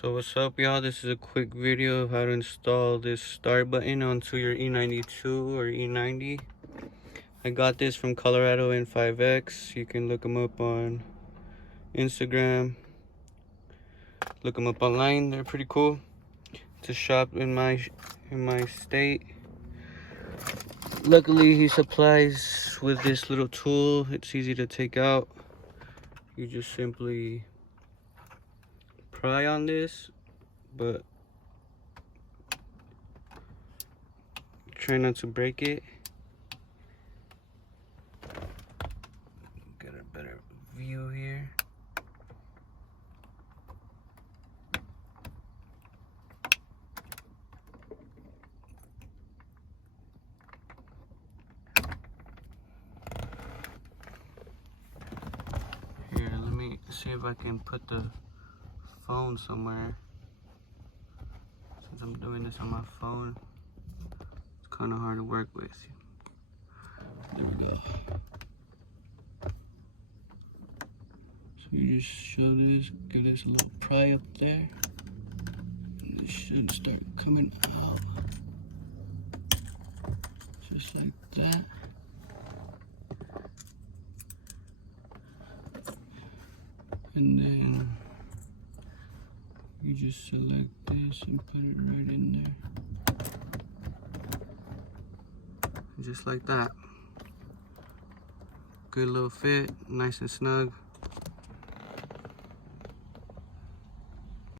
So what's up, y'all? This is a quick video of how to install this start button onto your E92 or E90. I got this from Colorado N5X. You can look them up on Instagram. Look them up online. They're pretty cool. It's a shop in my state. Luckily, he supplies with this little tool. It's easy to take out. You just simply pry on this, but try not to break it. Get a better view here. Here, let me see if I can put the phone somewhere. Since I'm doing this on my phone, it's kind of hard to work with. There we go. So you just shove this, give this a little pry up there, and it should start coming out. Just like that. And then you just select this and put it right in there. Just like that. Good little fit, nice and snug.